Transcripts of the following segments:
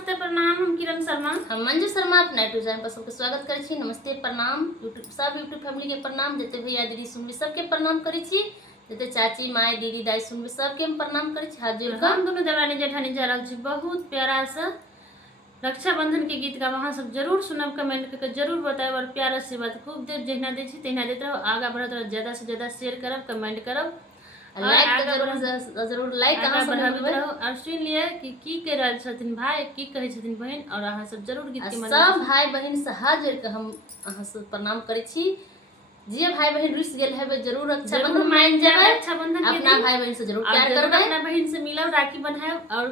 नमस्ते प्रणाम। हम किरण शर्मा, हम मंजू शर्मा अपना यूट्यूब चैनल पर सबके स्वागत करै छी। नमस्ते प्रणाम। सब यूट्यूब फैमिली के प्रणाम। जते भैया दीदी सुनबी सबके प्रणाम करै छी। जते चाची माई दीदी दाई सुनबी सबके हम प्रणाम करै छी। हाथ जोड़ के हम दोनों देवरानी जेठानी जा रहल छी बहुत प्यारा सा रक्षाबंधन के गीत गाब। अहाँ सब जरूर सुनब, कमेंट करके जरूर बताएब और प्यार आशीर्वाद खूब देव। जहिना दै छी तहिना दैत रहब। आगा बढ़त रहब, ज्यादा से ज्यादा शेयर करब, कमेंट करब, लाइक जरूर लाइक अहाँ सब बढ़ाबैत रहू। और सुन लिए कि की कह रहल छथिन भाई, की कहै छथिन बहन, और अहाँ सब जरूर गीत के सब भाई बहन से हाथ जोड़ के हम अहाँ सब प्रणाम करै छी। जे भाई बहन रुस गेल हेबे जरूर रक्षाबंधन मान जाबे। रक्षाबंधन अपना भाई बहन से जरूर प्यार करबे, अपना बहन से मिलब, राखी बन्हाएब और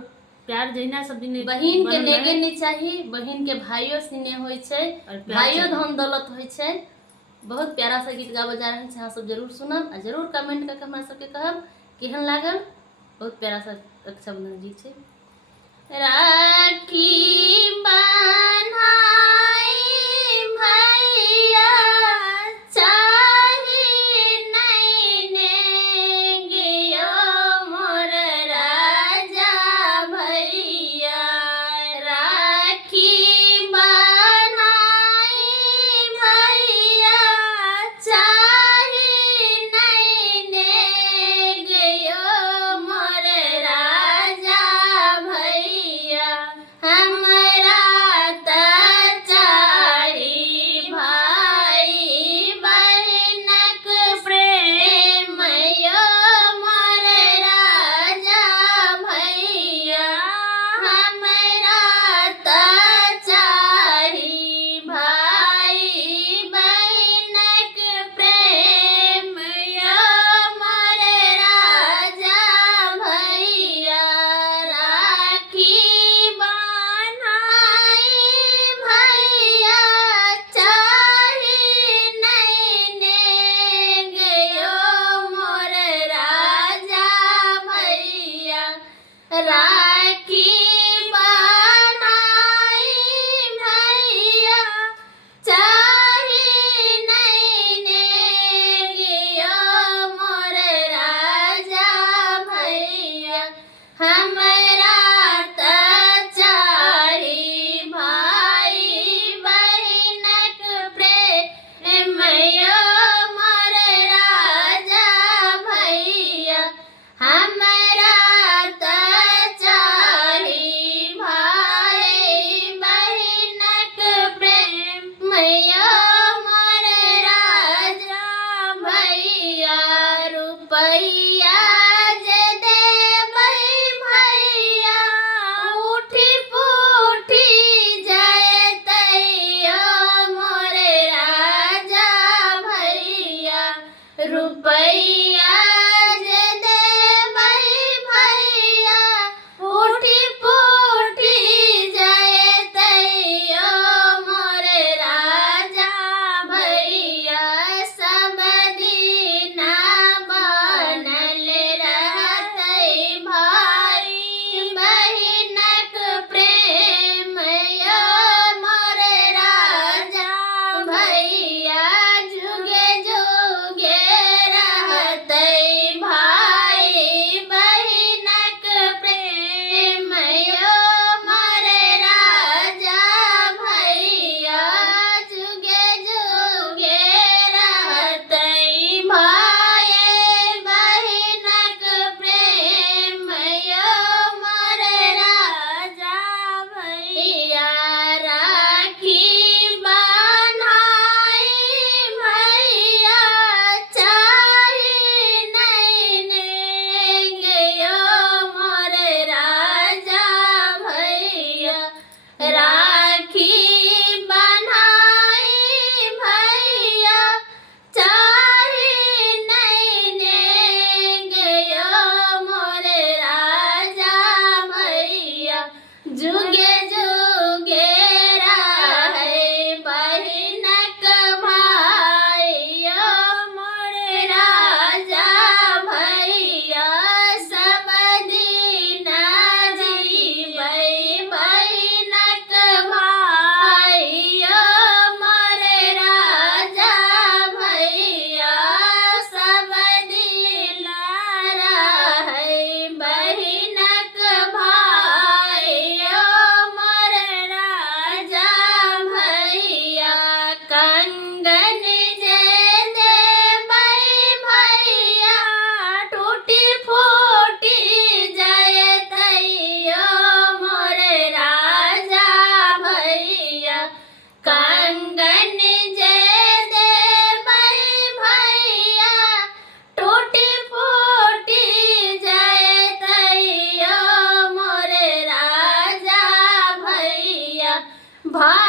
प्यार जहिना सब दिन बहन के नेगे नहीं चाहिए। बहन के भाइयों स्नेह होय छै, भाइयों धन दौलत होय छै। बहुत प्यारा सा गीत गाबे जा रहल छै, अहाँ सब जरूर सुनब आ जरूर कमेंट करके हमरा सबके कहब केहन लागल। बहुत प्यारा सा रक्षाबंधन गीत छै। राखी बन्हाई भैया चाही नहीं नेगियो मोर राजा भैया। राखी बन्हाई भैया चाही नहीं नेगियो मोर राजा भैया। हमरा त चाही भाई बहनक प्रेम यो मोर राजा भैया। हमरा त चाही भाई बहनक प्रेम यो मोर राजा भैया। राखी बन्हाई भैया चाही नहीं नेगियो मोर राजा भैया। राखी बन्हाई भैया चाही नहीं नेगियो मोर राजा भैया। हमरा त चाही भाई बहनक प्रेम यो मोर राजा भैया। हमरा त चाही भाई बहनक प्रेम यो मोर राजा भैया। रुपैया जे देबै भैया उठी पुठी जयतै यो मोर राजा भैया। रुपैया जे देबै भैया उठी पुठी जयतै यो मोर राजा भैया। सब दिना बनल रहतै भाई बहनक प्रेम यो मोर राजा भैया। जुगे जुगे रहतै भाई बहनक प्रेम यो मोर राजा भैया। जुगे जुगे रहतै भाई बहनक प्रेम यो मोर राजा भैया। राखी बन्हाई भैया चाही नहीं नेगियो मोर राजा भैया। राखी बन्हाई भैया चाही नहीं नेगियो मोर राजा भैया। जुगे जुगे रहै बहनक भाई यो मोर राजा भैया। सब दिना जीबै बहनक भाई यो मोर राजा भैया। सब दिना रहै बहनक भाई यो मोर भाई